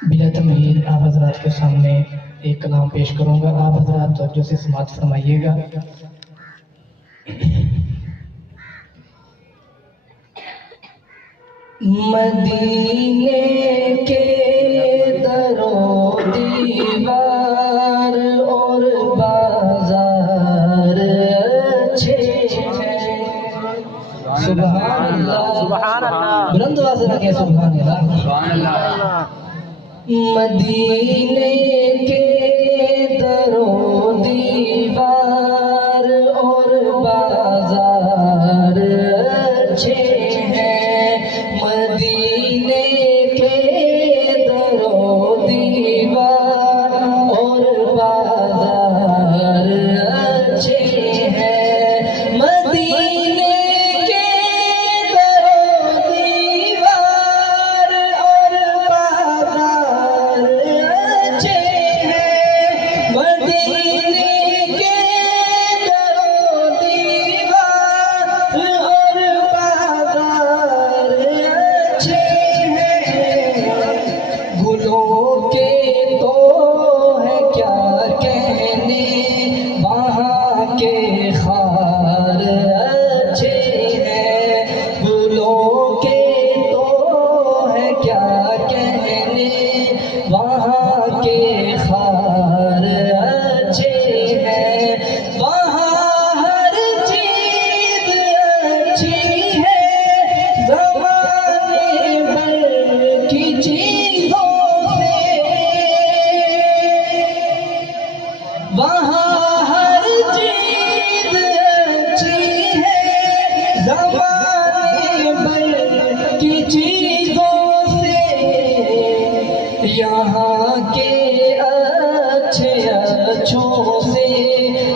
बिला तमहीर आप हजरात के सामने एक कलाम पेश करूंगा। आप हजरात तवज्जो से समाअत फरमाइएगा। मदीने के दरो दीवार और बाजार अच्छे हैं। सुभान अल्लाह, सुभान अल्लाह, बुलंद आवाज़ से कहें सुभान अल्लाह। मदीने के दरो दीवार और बाजार अच्छे हैं। मदीने के दरो दीवार और बाजार अच्छे हैं। मदीने के दरो दीवार और बाजार अच्छे हैं। मदीने के दरो दीवार और बाजार अच्छे हैं। गुलों के तो है क्या कहने, वहाँ के खार अच्छे हैं। गुलों के तो है क्या कहने, वहाँ के खार अच्छे हैं। वहाँ हर चीज अच्छी है, ज़माने भर की चीजों से। वहाँ हर चीज अच्छी है, ज़माने भर की चीजों से। यहाँ के अच्छे अच्छों से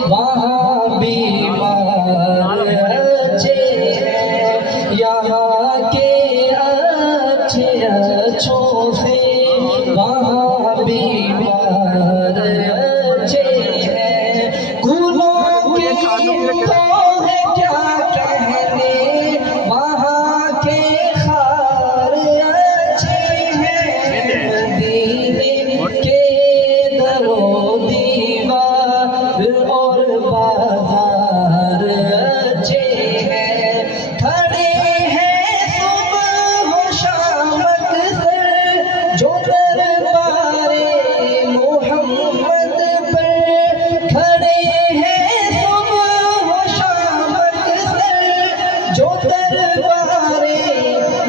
वहाँ बीमार अच्छे हैं। यहाँ के अच्छे अच्छों से वहाँ बीमार अच्छे हैं। गुलों के तो है क्या कहने, वहाँ के खार अच्छे हैं। मदीने के दरो दीवार और बाजार अच्छे हैं। खड़े हैं सुबह शाम अक्सर जो दरबारे मोहम्मद पर। खड़े हैं सुबह शाम अक्सर जो दरबारे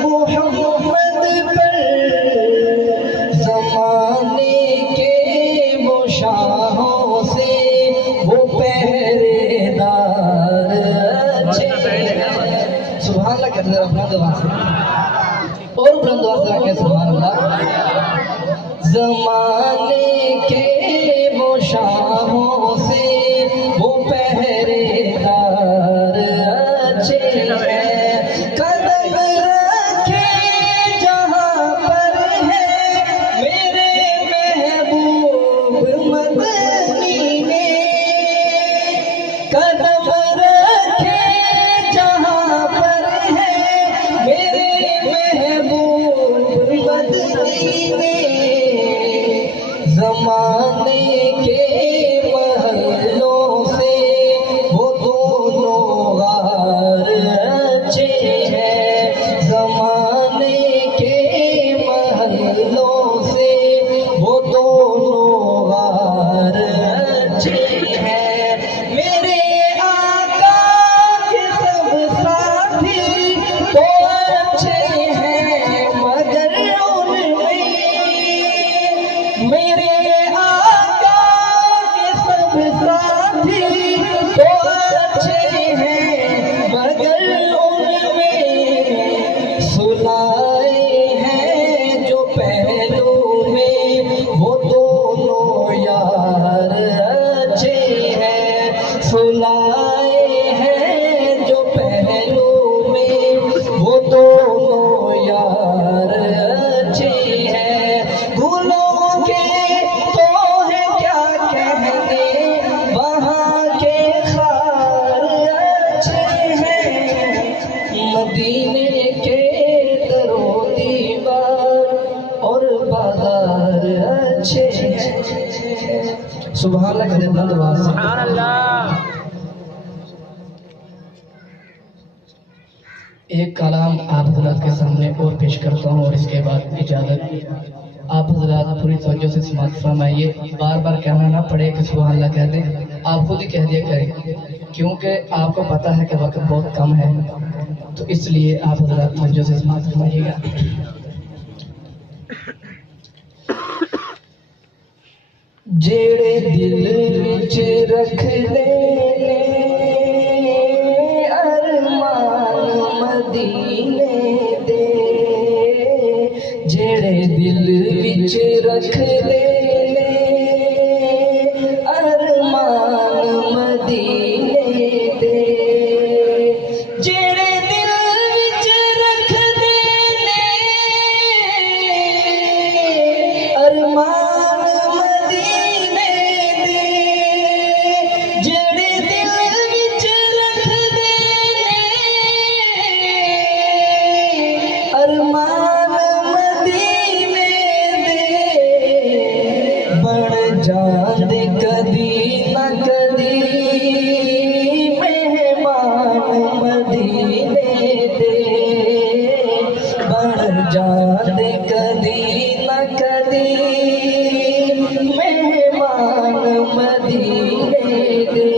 मोहम्मद पर। ज़माने के वो शाहों से वो पहरेदार अच्छे हैं। सुभान अल्लाह कहते हैं अपना दवा से और बुलंद आवाज़ से कहें सुभान अल्लाह। ज़माने के वो शाहों से वो पहरेदार अच्छे हैं। कदम रखे जहाँ पर है मेरे महबूब मदनी ने। कदम रखे जहाँ पर है मेरे महबूब मदनी ने। ज़माने के महलों से वो दोनों गार अच्छे हैं। ज़माने के महलों से वो दोनों गार अच्छे हैं। मेरे आका के सब साथी तो अच्छे हैं, मगर उनमें सुभान अल्लाह करे बुलंद आवाज से। सुभान अल्लाह। एक कलाम आप हज़रात के सामने और पेश करता हूँ और इसके बाद इजाज़त। आप हज़रात पूरी तवज्जो से समाअत फरमाइए। बार बार कहना ना पड़े कि सुभान अल्लाह कह दें, आप खुद ही कह दिया करें, क्योंकि आपको पता है कि वक्त बहुत कम है, तो इसलिए आप हज़रात तवज्जो से समाअत फरमाइएगा। जेड़े दिल विच रख दे अरमान मदीने दे, जेड़े दिल विच रख दे अरमान मदीने दे, जेड़े दिल विच रख दे अरमान जाते कदी न कदी मेहमान मदीने दे, बन जाते कदी न कदी मेहमान मदीने दे।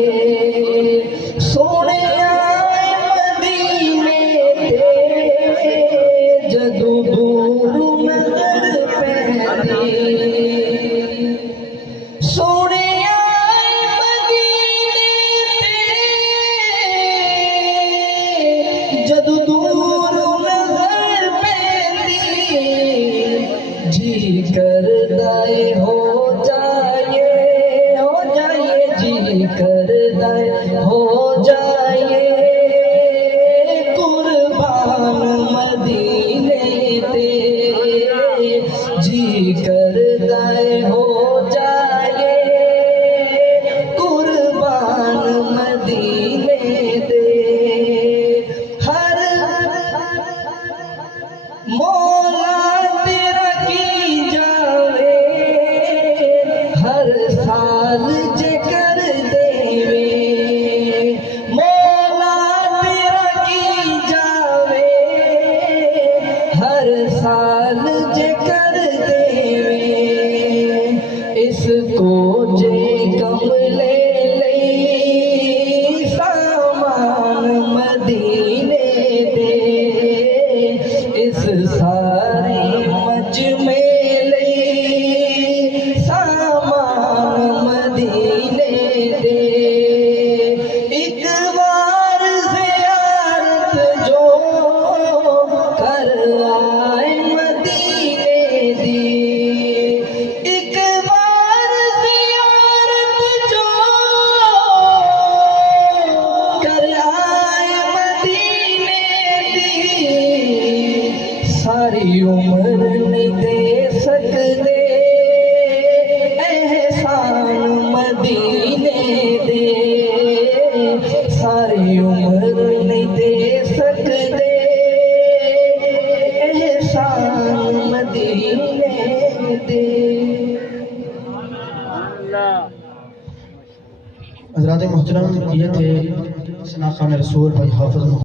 सोने आए मदीने दे जदों दूर नज़र पैंदी, सोने आए मदीने ते जदों दूर नज़र पैंदी, जी करदा ए हो जाए जी करदा ए हो जाए कुर्बान मदीने ते, जी करदा ए हो मौला तेरा की जावे हर साल जे कर देवे, मौला तेरा की जावे हर साल जे कर देवे, इसको जे कम ले सामान मदीने दे, इस सारे मजमे सामान मदीने दे। एक बार ज़ियारत जो कर आए मदीने दी, एक बार ज़ियारत जो कर आए मदीने दी, सारी उम्र नहीं दे सकते एहसान मदीने दे, सारी उम्र नहीं दे सकते एहसान मदीने दे। हज़रात मोहतरम, ये थे सना खान रसूल भाई हाफिज़।